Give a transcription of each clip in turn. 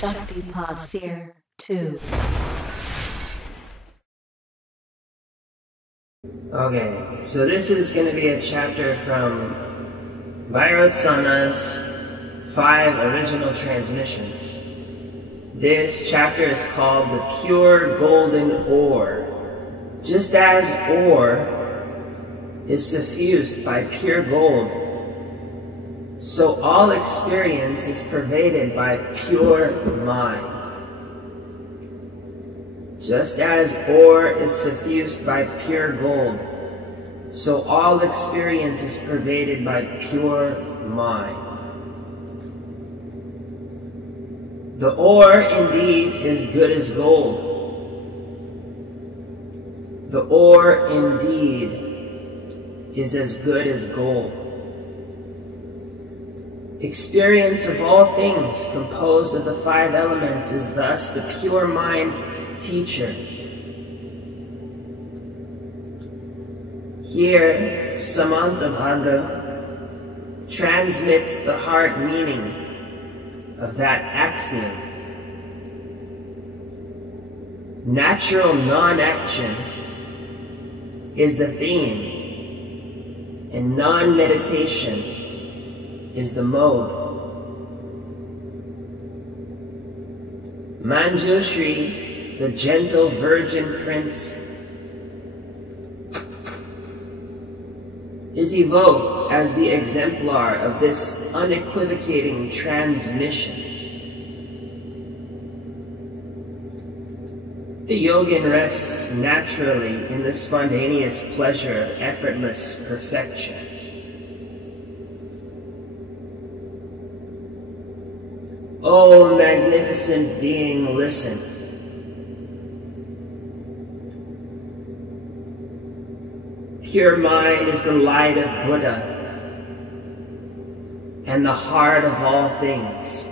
Shakti-Pod Seer 2. Okay, so this is going to be a chapter from Vairotsana's 5 original transmissions. This chapter is called The Pure Golden Ore. Just as ore is suffused by pure gold, so all experience is pervaded by pure mind. Just as ore is suffused by pure gold, so all experience is pervaded by pure mind. The ore indeed is good as gold. The ore indeed is as good as gold. Experience of all things composed of the 5 elements is thus the pure mind teacher. Here, Samanthabhadra transmits the heart meaning of that axiom. Natural non-action is the theme, and non-meditation is the mode. Manjushri, the gentle virgin prince, is evoked as the exemplar of this unequivocating transmission. The yogin rests naturally in the spontaneous pleasure of effortless perfection. O magnificent being, listen. Pure mind is the light of Buddha and the heart of all things.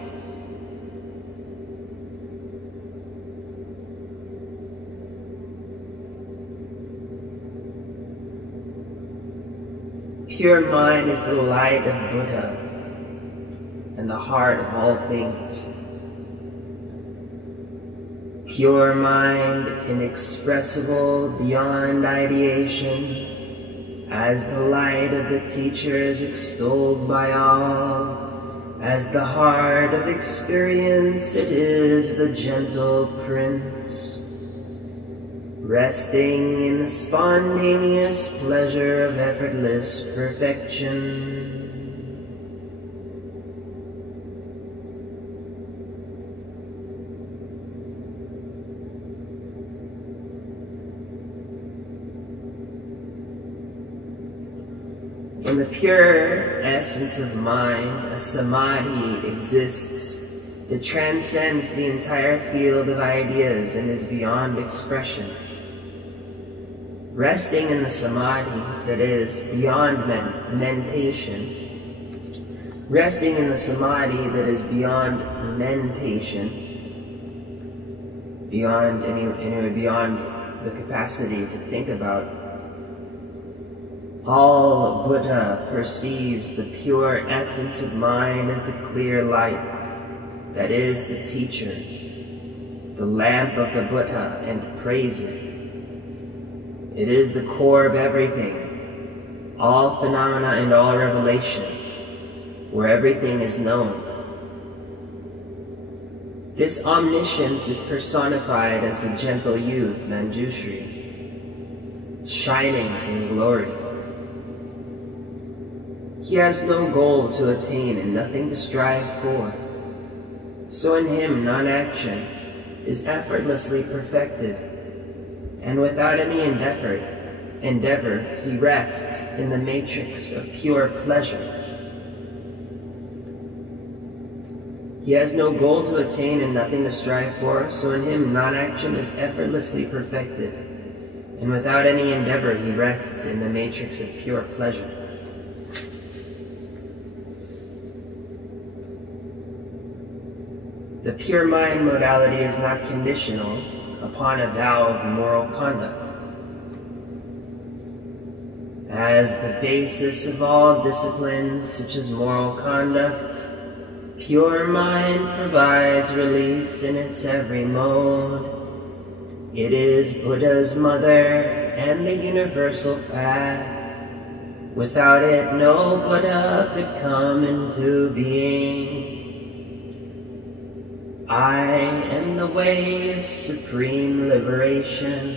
Pure mind is the light of Buddha and the heart of all things. Pure mind, inexpressible beyond ideation, as the light of the teacher is extolled by all, as the heart of experience it is the gentle prince, resting in the spontaneous pleasure of effortless perfection. In the pure essence of mind, a samadhi exists that transcends the entire field of ideas and is beyond expression. Resting in the samadhi that is beyond mentation, resting in the samadhi that is beyond mentation, beyond the capacity to think about, all Buddha perceives the pure essence of mind as the clear light that is the teacher, the lamp of the Buddha, and praise it. It is the core of everything, all phenomena and all revelation, where everything is known. This omniscience is personified as the gentle youth, Manjushri, shining in glory. He has no goal to attain and nothing to strive for. So in him non-action is effortlessly perfected, and without any endeavor he rests in the matrix of pure pleasure. He has no goal to attain and nothing to strive for, so in him non-action is effortlessly perfected, and without any endeavor he rests in the matrix of pure pleasure. The pure mind modality is not conditional upon a vow of moral conduct. As the basis of all disciplines, such as moral conduct, pure mind provides release in its every mode. It is Buddha's mother and the universal path. Without it, no Buddha could come into being. I am the way of supreme liberation.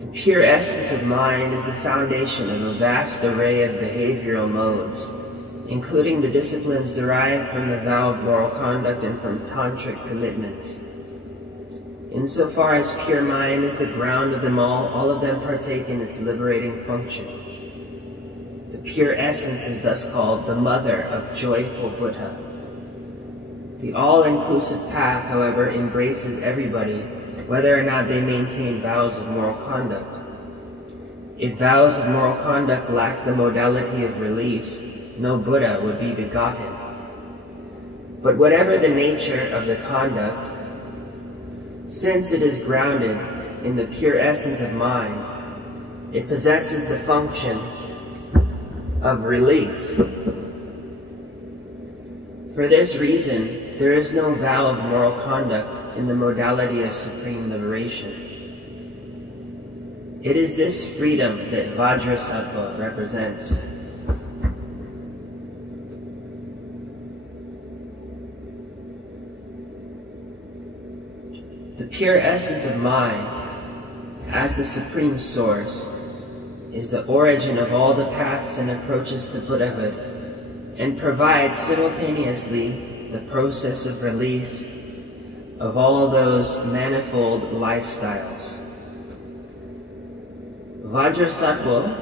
The pure essence of mind is the foundation of a vast array of behavioral modes, including the disciplines derived from the vow of moral conduct and from tantric commitments. Insofar as pure mind is the ground of them all of them partake in its liberating function. The pure essence is thus called the mother of joyful Buddha. The all-inclusive path, however, embraces everybody, whether or not they maintain vows of moral conduct. If vows of moral conduct lack the modality of release, no Buddha would be begotten. But whatever the nature of the conduct, since it is grounded in the pure essence of mind, it possesses the function of release. For this reason, there is no vow of moral conduct in the modality of supreme liberation. It is this freedom that Vajrasattva represents. The pure essence of mind, as the supreme source, is the origin of all the paths and approaches to Buddhahood, and provides simultaneously the process of release of all those manifold lifestyles. Vajrasattva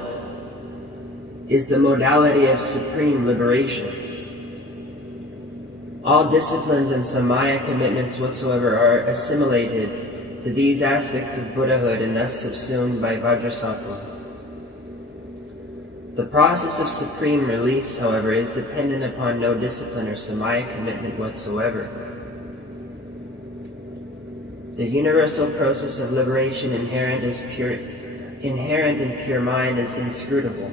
is the modality of supreme liberation. All disciplines and samaya commitments whatsoever are assimilated to these aspects of Buddhahood and thus subsumed by Vajrasattva. The process of supreme release, however, is dependent upon no discipline or samaya commitment whatsoever. The universal process of liberation inherent in pure mind is inscrutable.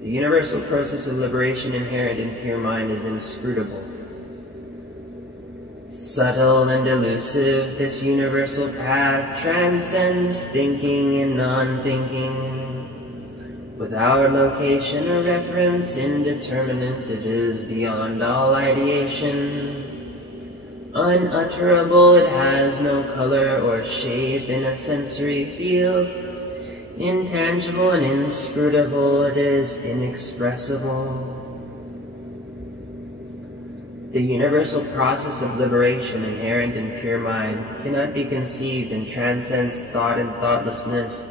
The universal process of liberation inherent in pure mind is inscrutable. Subtle and elusive, this universal path transcends thinking and non-thinking. Without location or reference, indeterminate, it is beyond all ideation. Unutterable, it has no color or shape in a sensory field. Intangible and inscrutable, it is inexpressible. The universal process of liberation inherent in pure mind cannot be conceived and transcends thought and thoughtlessness.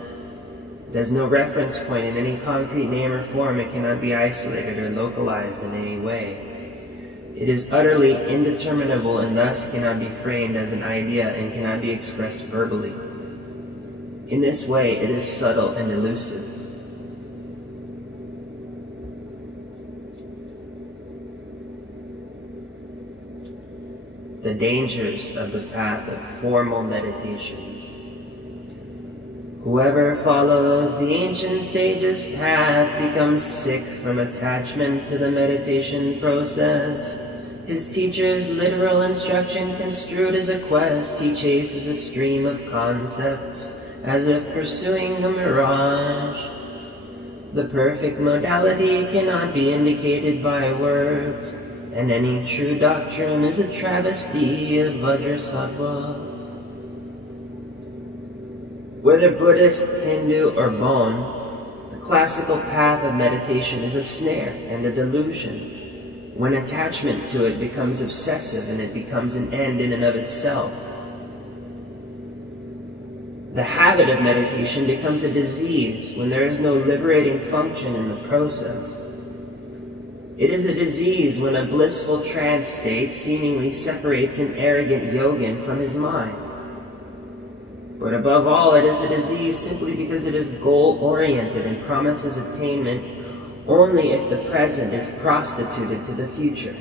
It has no reference point in any concrete name or form. It cannot be isolated or localized in any way. It is utterly indeterminable and thus cannot be framed as an idea and cannot be expressed verbally. In this way, it is subtle and elusive. The dangers of the path of formal meditation. Whoever follows the ancient sage's path becomes sick from attachment to the meditation process. His teacher's literal instruction construed as a quest, he chases a stream of concepts, as if pursuing a mirage. The perfect modality cannot be indicated by words, and any true doctrine is a travesty of Vajrasattva. Whether Buddhist, Hindu, or Bon, the classical path of meditation is a snare and a delusion. When attachment to it becomes obsessive and it becomes an end in and of itself. The habit of meditation becomes a disease when there is no liberating function in the process. It is a disease when a blissful trance state seemingly separates an arrogant yogin from his mind. But above all, it is a disease simply because it is goal-oriented and promises attainment only if the present is prostituted to the future.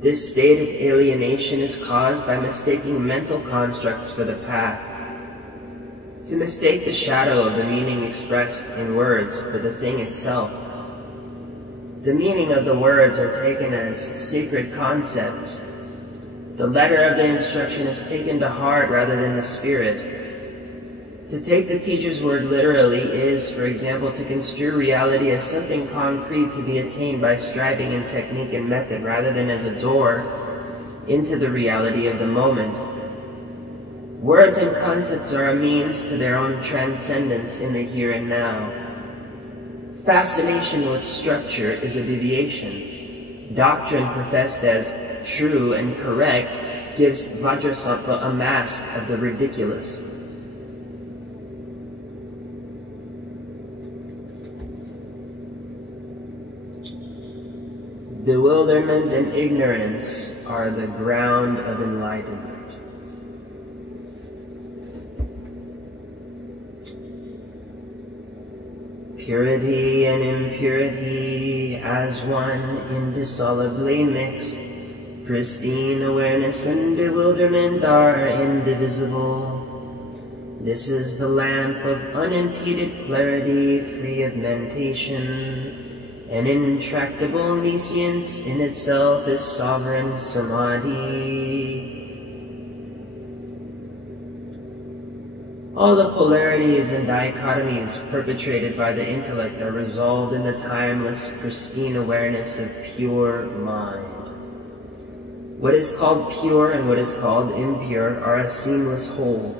This state of alienation is caused by mistaking mental constructs for the path. To mistake the shadow of the meaning expressed in words for the thing itself. The meaning of the words are taken as sacred concepts. The letter of the instruction is taken to heart rather than the spirit. To take the teacher's word literally is, for example, to construe reality as something concrete to be attained by striving in technique and method rather than as a door into the reality of the moment. Words and concepts are a means to their own transcendence in the here and now. Fascination with structure is a deviation. Doctrine professed as true and correct gives Vajrasattva a mask of the ridiculous. Bewilderment and ignorance are the ground of enlightenment. Purity and impurity as one, indissolubly mixed. Pristine awareness and bewilderment are indivisible. This is the lamp of unimpeded clarity, free of mentation. An intractable nescience in itself is sovereign samadhi. All the polarities and dichotomies perpetrated by the intellect are resolved in the timeless, pristine awareness of pure mind. What is called pure and what is called impure are a seamless whole,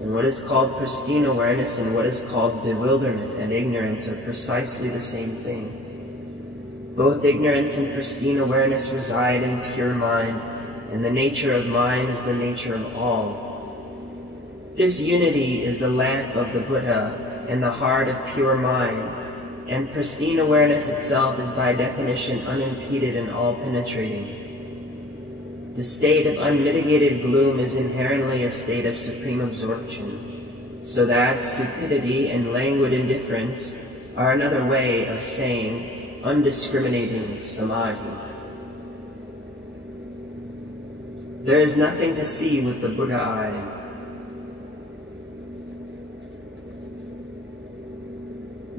and what is called pristine awareness and what is called bewilderment and ignorance are precisely the same thing. Both ignorance and pristine awareness reside in pure mind, and the nature of mind is the nature of all. This unity is the lamp of the Buddha and the heart of pure mind, and pristine awareness itself is by definition unimpeded and all-penetrating. The state of unmitigated gloom is inherently a state of supreme absorption, so that stupidity and languid indifference are another way of saying undiscriminating samadhi. There is nothing to see with the Buddha eye.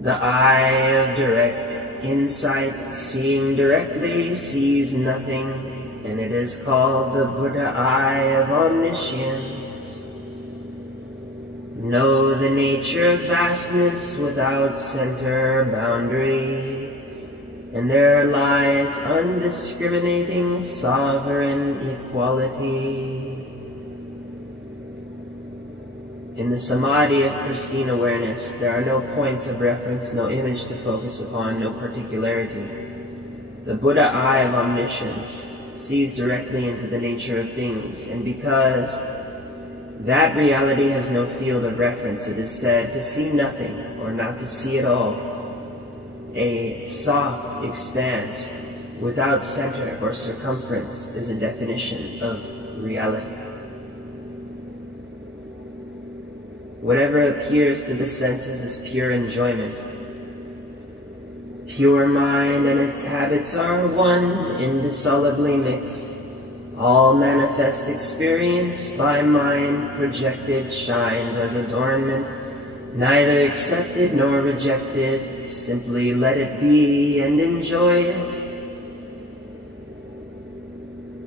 The eye of direct insight, seeing directly, sees nothing, and it is called the Buddha eye of omniscience. Know the nature of vastness without center or boundary, and there lies undiscriminating sovereign equality. In the samadhi of pristine awareness, there are no points of reference, no image to focus upon, no particularity. The Buddha eye of omniscience sees directly into the nature of things, and because that reality has no field of reference, it is said to see nothing or not to see at all. A soft expanse without center or circumference is a definition of reality. Whatever appears to the senses is pure enjoyment. Pure mind and its habits are one, indissolubly mixed. All manifest experience by mind projected shines as adornment, neither accepted nor rejected. Simply let it be and enjoy it.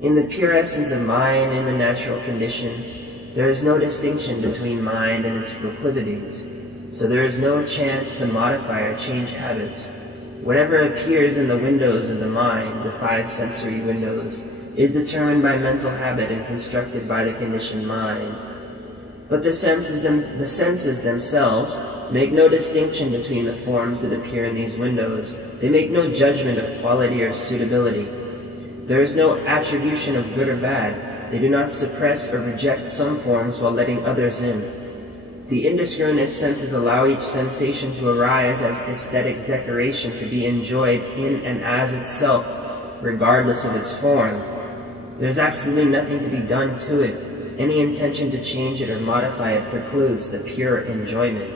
In the pure essence of mind in the natural condition, there is no distinction between mind and its proclivities, so there is no chance to modify or change habits. Whatever appears in the windows of the mind, the 5 sensory windows, is determined by mental habit and constructed by the conditioned mind. But the senses themselves make no distinction between the forms that appear in these windows. They make no judgment of quality or suitability. There is no attribution of good or bad. They do not suppress or reject some forms while letting others in. The indiscriminate senses allow each sensation to arise as aesthetic decoration to be enjoyed in and as itself, regardless of its form. There is absolutely nothing to be done to it. Any intention to change it or modify it precludes the pure enjoyment.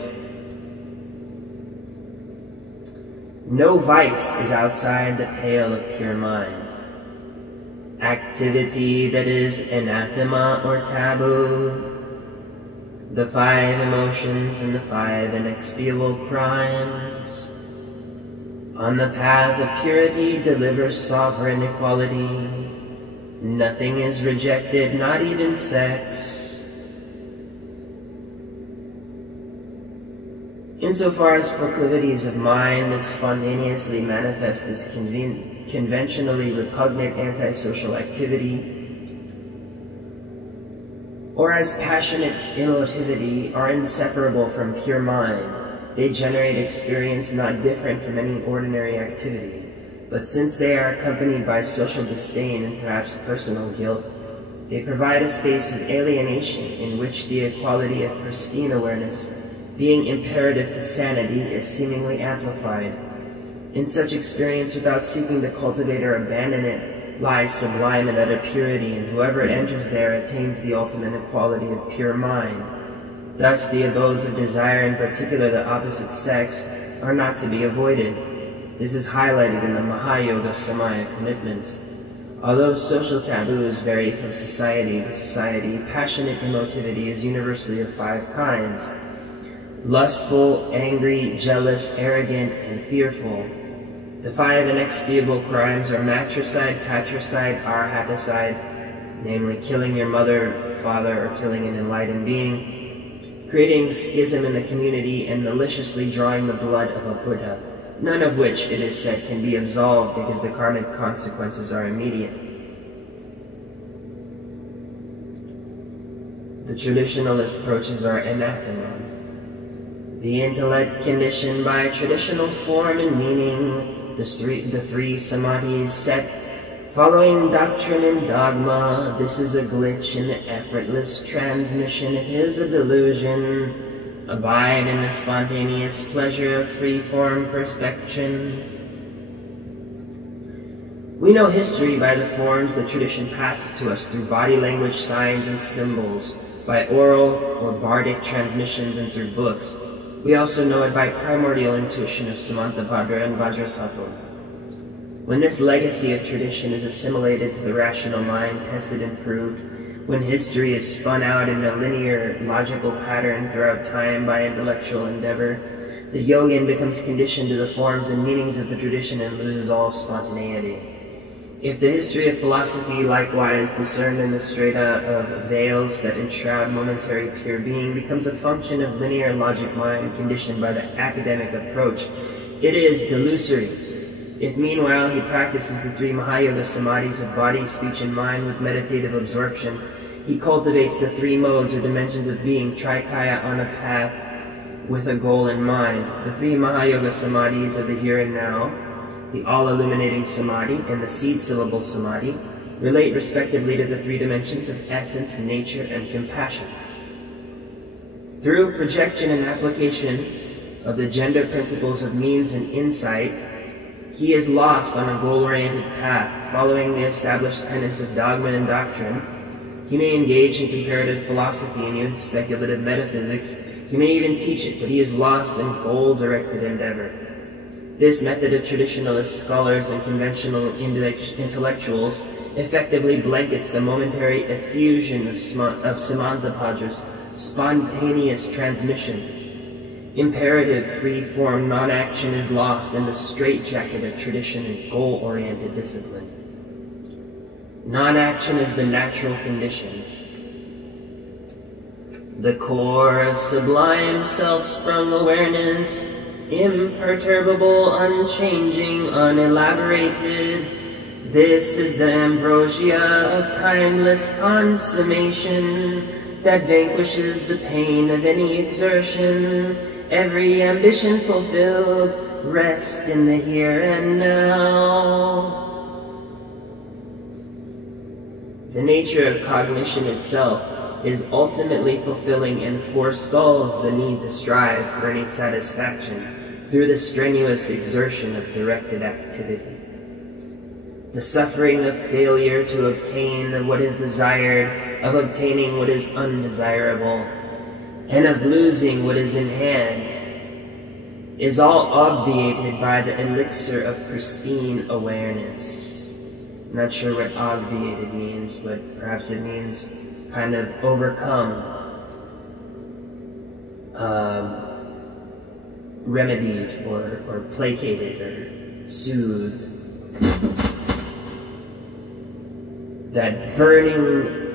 No vice is outside the pale of pure mind. activity that is anathema or taboo, the 5 emotions and the 5 inexpiable crimes. On the path of purity delivers sovereign equality. Nothing is rejected, not even sex. Insofar as proclivities of mind that spontaneously manifest as conventionally repugnant antisocial activity, or as passionate emotivity, are inseparable from pure mind, they generate experience not different from any ordinary activity. But since they are accompanied by social disdain and perhaps personal guilt, they provide a space of alienation in which the equality of pristine awareness, being imperative to sanity, is seemingly amplified. In such experience, without seeking to cultivate or abandon it, lies sublime and utter purity, and whoever enters there attains the ultimate equality of pure mind. Thus, the abodes of desire, in particular the opposite sex, are not to be avoided. This is highlighted in the Mahayoga Samaya commitments. Although social taboos vary from society to society, passionate emotivity is universally of 5 kinds: lustful, angry, jealous, arrogant, and fearful. The 5 inexpiable crimes are matricide, patricide, arhaticide, namely killing your mother, father, or killing an enlightened being, creating schism in the community, and maliciously drawing the blood of a Buddha, none of which, it is said, can be absolved because the karmic consequences are immediate. The traditionalist approaches are anathema. The intellect conditioned by traditional form and meaning, the 3 samadhis set following doctrine and dogma, this is a glitch in the effortless transmission, it is a delusion. Abide in the spontaneous pleasure of free-form perfection. We know history by the forms that tradition passes to us through body language, signs, and symbols, by oral or bardic transmissions, and through books. We also know it by primordial intuition of Samantabhadra and Vajrasattva. When this legacy of tradition is assimilated to the rational mind, tested and proved, when history is spun out in a linear, logical pattern throughout time by intellectual endeavor, the yogin becomes conditioned to the forms and meanings of the tradition and loses all spontaneity. If the history of philosophy, likewise discerned in the strata of veils that enshroud momentary pure being, becomes a function of linear logic mind conditioned by the academic approach, it is delusory. If meanwhile he practices the 3 Mahayoga Samadhis of body, speech, and mind with meditative absorption, he cultivates the 3 modes or dimensions of being, Trikaya, on a path with a goal in mind. The 3 Mahayoga Samadhis of the here and now, the all-illuminating Samadhi and the seed-syllable Samadhi, relate respectively to the 3 dimensions of essence, nature, and compassion. Through projection and application of the gender principles of means and insight, he is lost on a goal-oriented path, following the established tenets of dogma and doctrine. He may engage in comparative philosophy and even speculative metaphysics. He may even teach it, but he is lost in goal-directed endeavor. This method of traditionalist scholars and conventional intellectuals effectively blankets the momentary effusion of Samantabhadra's spontaneous transmission. Imperative, free-form non-action is lost in the straitjacket of tradition and goal-oriented discipline. Non-action is the natural condition. The core of sublime self-sprung awareness, imperturbable, unchanging, unelaborated. This is the ambrosia of timeless consummation that vanquishes the pain of any exertion. Every ambition fulfilled, rest in the here and now. The nature of cognition itself is ultimately fulfilling and forestalls the need to strive for any satisfaction through the strenuous exertion of directed activity. The suffering of failure to obtain what is desired, of obtaining what is undesirable, and of losing what is in hand, is all obviated by the elixir of pristine awareness. I'm not sure what obviated means, but perhaps it means kind of overcome, remedied, or placated, or soothed. That burning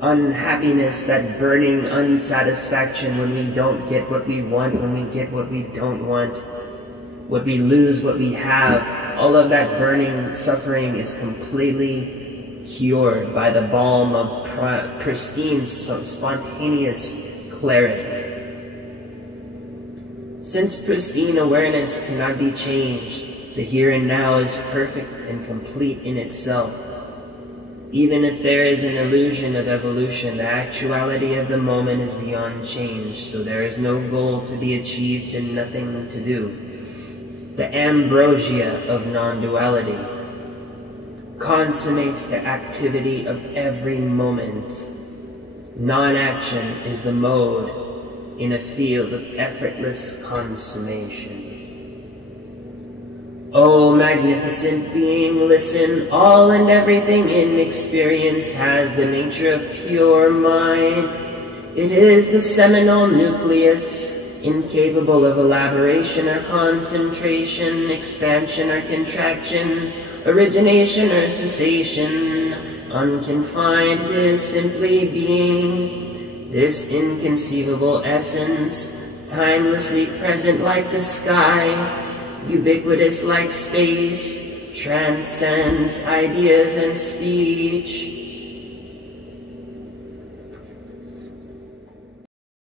unhappiness, that burning unsatisfaction when we don't get what we want, when we get what we don't want, what we lose, what we have, all of that burning suffering is completely cured by the balm of pristine, spontaneous clarity. Since pristine awareness cannot be changed, the here and now is perfect and complete in itself. Even if there is an illusion of evolution, the actuality of the moment is beyond change, so there is no goal to be achieved and nothing to do. The ambrosia of non-duality consummates the activity of every moment. Non-action is the mode in a field of effortless consummation. O magnificent being, listen, all and everything in experience has the nature of pure mind. It is the seminal nucleus, incapable of elaboration or concentration, expansion or contraction, origination or cessation. Unconfined, it is simply being, this inconceivable essence, timelessly present like the sky, ubiquitous like space, transcends ideas and speech.